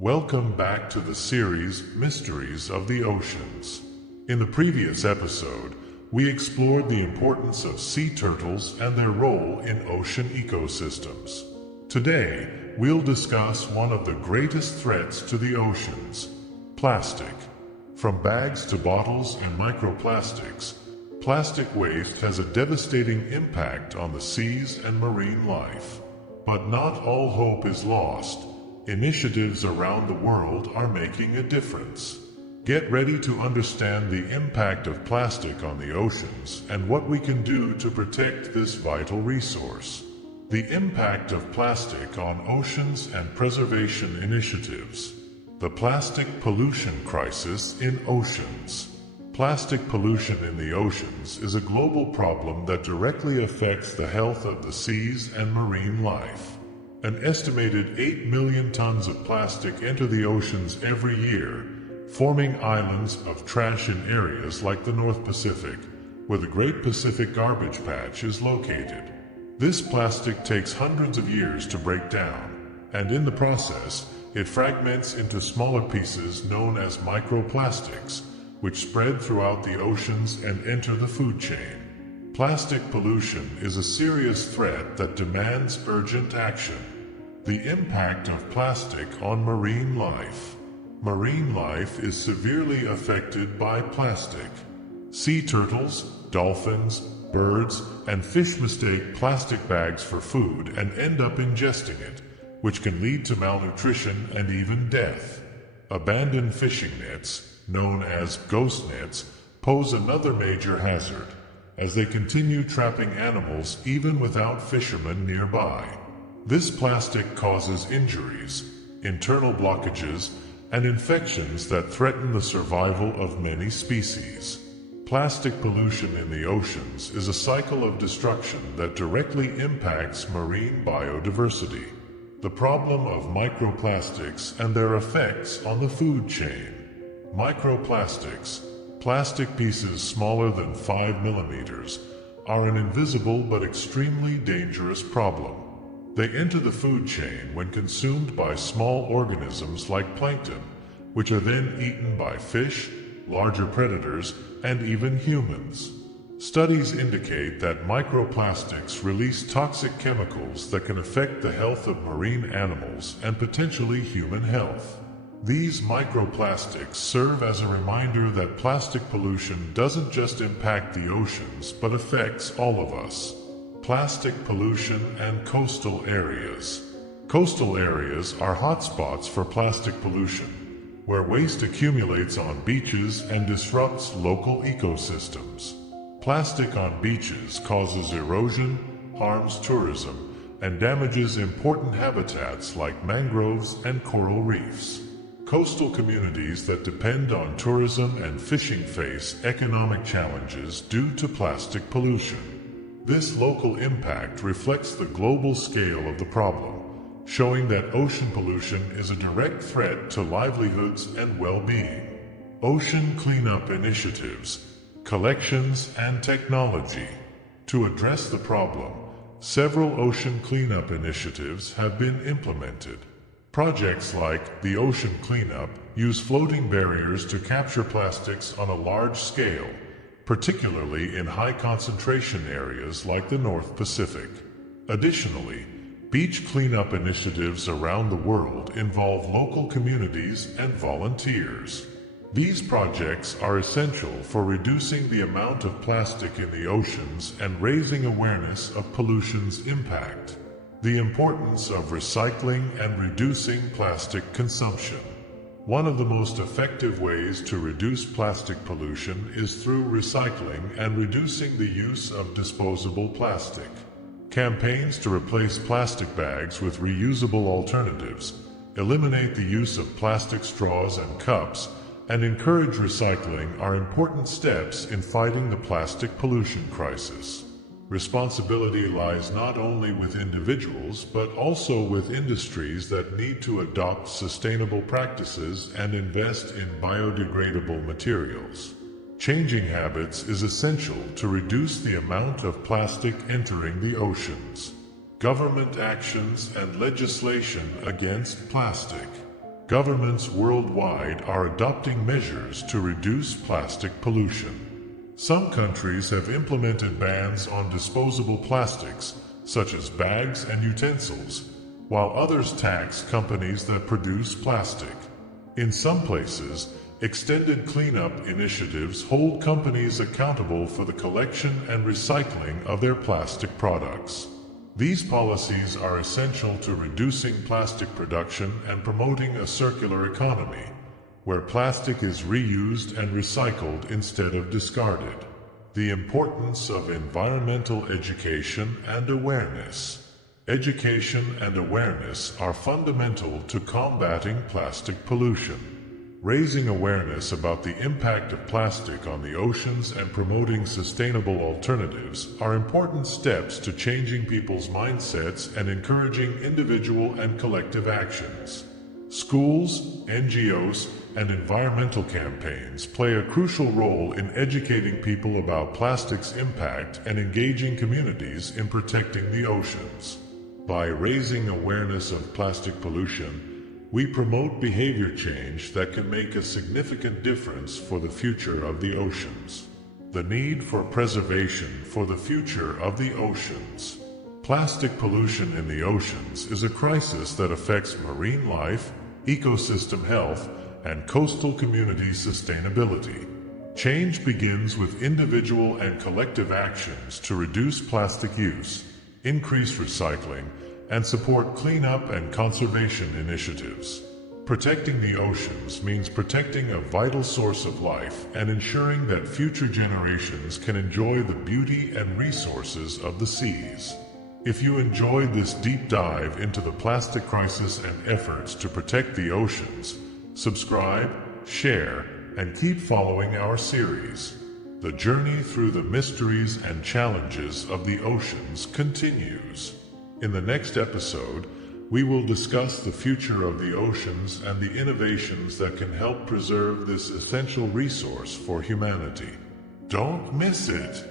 Welcome back to the series Mysteries of the Oceans. In the previous episode, we explored the importance of sea turtles and their role in ocean ecosystems. Today, we'll discuss one of the greatest threats to the oceans: plastic. From bags to bottles and microplastics, plastic waste has a devastating impact on the seas and marine life. But not all hope is lost. Initiatives around the world are making a difference. Get ready to understand the impact of plastic on the oceans and what we can do to protect this vital resource. The impact of plastic on oceans and preservation initiatives. The plastic pollution crisis in oceans. Plastic pollution in the oceans is a global problem that directly affects the health of the seas and marine life. An estimated 8 million tons of plastic enter the oceans every year, forming islands of trash in areas like the North Pacific, where the Great Pacific Garbage Patch is located. This plastic takes hundreds of years to break down, and in the process, it fragments into smaller pieces known as microplastics, which spread throughout the oceans and enter the food chain. Plastic pollution is a serious threat that demands urgent action. The impact of plastic on marine life. Marine life is severely affected by plastic. Sea turtles, dolphins, birds, and fish mistake plastic bags for food and end up ingesting it, which can lead to malnutrition and even death. Abandoned fishing nets, known as ghost nets, pose another major hazard, as they continue trapping animals even without fishermen nearby. This plastic causes injuries, internal blockages, and infections that threaten the survival of many species. Plastic pollution in the oceans is a cycle of destruction that directly impacts marine biodiversity. The problem of microplastics and their effects on the food chain. Microplastics, plastic pieces smaller than 5 millimeters, are an invisible but extremely dangerous problem. They enter the food chain when consumed by small organisms like plankton, which are then eaten by fish, larger predators, and even humans. Studies indicate that microplastics release toxic chemicals that can affect the health of marine animals and potentially human health. These microplastics serve as a reminder that plastic pollution doesn't just impact the oceans but affects all of us. Plastic pollution and coastal areas. Coastal areas are hotspots for plastic pollution, where waste accumulates on beaches and disrupts local ecosystems. Plastic on beaches causes erosion, harms tourism, and damages important habitats like mangroves and coral reefs. Coastal communities that depend on tourism and fishing face economic challenges due to plastic pollution. This local impact reflects the global scale of the problem, showing that ocean pollution is a direct threat to livelihoods and well-being. Ocean cleanup initiatives, collections, and technology. To address the problem, several ocean cleanup initiatives have been implemented. Projects like the Ocean Cleanup use floating barriers to capture plastics on a large scale, particularly in high concentration areas like the North Pacific. Additionally, beach cleanup initiatives around the world involve local communities and volunteers. These projects are essential for reducing the amount of plastic in the oceans and raising awareness of pollution's impact. The importance of recycling and reducing plastic consumption. One of the most effective ways to reduce plastic pollution is through recycling and reducing the use of disposable plastic. Campaigns to replace plastic bags with reusable alternatives, eliminate the use of plastic straws and cups, and encourage recycling are important steps in fighting the plastic pollution crisis. Responsibility lies not only with individuals but also with industries that need to adopt sustainable practices and invest in biodegradable materials. Changing habits is essential to reduce the amount of plastic entering the oceans. Government actions and legislation against plastic. Governments worldwide are adopting measures to reduce plastic pollution. Some countries have implemented bans on disposable plastics, such as bags and utensils, while others tax companies that produce plastic. In some places, extended cleanup initiatives hold companies accountable for the collection and recycling of their plastic products. These policies are essential to reducing plastic production and promoting a circular economy, where plastic is reused and recycled instead of discarded. The importance of environmental education and awareness. Education and awareness are fundamental to combating plastic pollution. Raising awareness about the impact of plastic on the oceans and promoting sustainable alternatives are important steps to changing people's mindsets and encouraging individual and collective actions. Schools, NGOs, and environmental campaigns play a crucial role in educating people about plastic's impact and engaging communities in protecting the oceans. By raising awareness of plastic pollution, we promote behavior change that can make a significant difference for the future of the oceans. The need for preservation for the future of the oceans. Plastic pollution in the oceans is a crisis that affects marine life, ecosystem health, and coastal community sustainability. Change begins with individual and collective actions to reduce plastic use, increase recycling, and support cleanup and conservation initiatives. Protecting the oceans means protecting a vital source of life and ensuring that future generations can enjoy the beauty and resources of the seas. If you enjoyed this deep dive into the plastic crisis and efforts to protect the oceans, subscribe, share, and keep following our series. The journey through the mysteries and challenges of the oceans continues. In the next episode, we will discuss the future of the oceans and the innovations that can help preserve this essential resource for humanity. Don't miss it!